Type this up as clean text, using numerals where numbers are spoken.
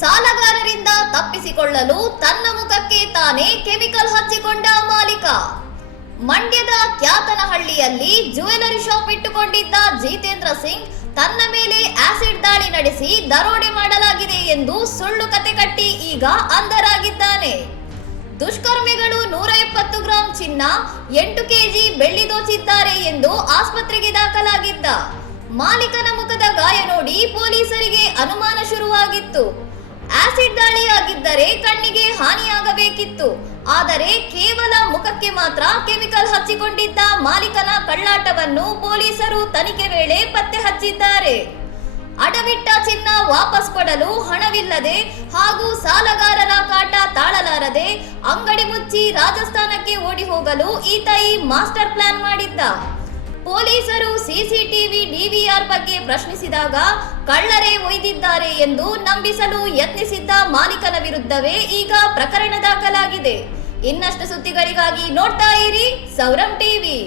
ಸಾಲಗಾರರಿಂದ ತಪ್ಪಿಸಿಕೊಳ್ಳಲು ತನ್ನ ಮುಖಕ್ಕೆ ತಾನೇ ಕೆಮಿಕಲ್ ಹಚ್ಚಿಕೊಂಡ ಮಾಲೀಕ. ಮಂಡ್ಯದ ಕ್ಯಾತನಹಳ್ಳಿಯಲ್ಲಿ ಜ್ಯುವೆಲರಿ ಶಾಪ್ ಇಟ್ಟುಕೊಂಡಿದ್ದ ಜಿತೇಂದ್ರ ಸಿಂಗ್ ತನ್ನ ಮೇಲೆ ಆಸಿಡ್ ದಾಳಿ ನಡೆಸಿ ದರೋಡೆ ಮಾಡಲಾಗಿದೆ ಎಂದು ಸುಳ್ಳು ಕತೆ ಕಟ್ಟಿ ಈಗ ಅಂಧರಾಗಿದ್ದಾನೆ. ದುಷ್ಕರ್ಮಿಗಳು 170 ಗ್ರಾಂ ಚಿನ್ನ, 8 ಕೆಜಿ ಬೆಳ್ಳಿ ದೋಚಿದ್ದಾರೆ ಎಂದು ಆಸ್ಪತ್ರೆಗೆ ದಾಖಲಾಗಿದ್ದ ಮಾಲೀಕನ ಮುಖದ ಗಾಯ ನೋಡಿ ಪೊಲೀಸರಿಗೆ ಅನುಮಾನ ಶುರುವಾಗಿತ್ತು. ಆಸಿಡ್ ದಾಳಿಯಾಗಿದ್ದರೆ ಕಣ್ಣಿಗೆ ಹಾನಿಯಾಗಬೇಕಿತ್ತು. ಆದರೆ ಕೇವಲ ಮುಖಕ್ಕೆ ಮಾತ್ರ ಕೆಮಿಕಲ್ ಹಚ್ಚಿಕೊಂಡಿದ್ದ ಮಾಲೀಕನ ಕಳ್ಳಾಟವನ್ನು ಪೊಲೀಸರು ತನಿಖೆ ವೇಳೆ ಪತ್ತೆ ಹಚ್ಚಿದ್ದಾರೆ. ಅಡವಿಟ್ಟ ಚಿನ್ನ ವಾಪಸ್ ಕೊಡಲು ಹಣವಿಲ್ಲದೆ ಹಾಗೂ ಸಾಲಗಾರರ ಕಾಟ ತಾಳಲಾರದೆ ಅಂಗಡಿ ಮುಚ್ಚಿ ರಾಜಸ್ಥಾನಕ್ಕೆ ಓಡಿ ಹೋಗಲು ಈತ ಈ ಮಾಸ್ಟರ್ ಪ್ಲಾನ್ ಮಾಡಿದ್ದ. ಪೊಲೀಸರು ಸಿಸಿಟಿವಿ ಡಿವಿಆರ್ ಬಗ್ಗೆ ಪ್ರಶ್ನಿಸಿದಾಗ ಕಳ್ಳರೇ ಒಯ್ದಿದ್ದಾರೆ ಎಂದು ನಂಬಿಸಲು ಯತ್ನಿಸಿದ್ದ ಮಾಲೀಕನ ವಿರುದ್ಧವೇ ಈಗ ಪ್ರಕರಣ ದಾಖಲಾಗಿದೆ. ಇನ್ನಷ್ಟು ಸುದ್ದಿಗಳಿಗಾಗಿ ನೋಡ್ತಾ ಇರಿ ಸೌರಂ ಟಿವಿ.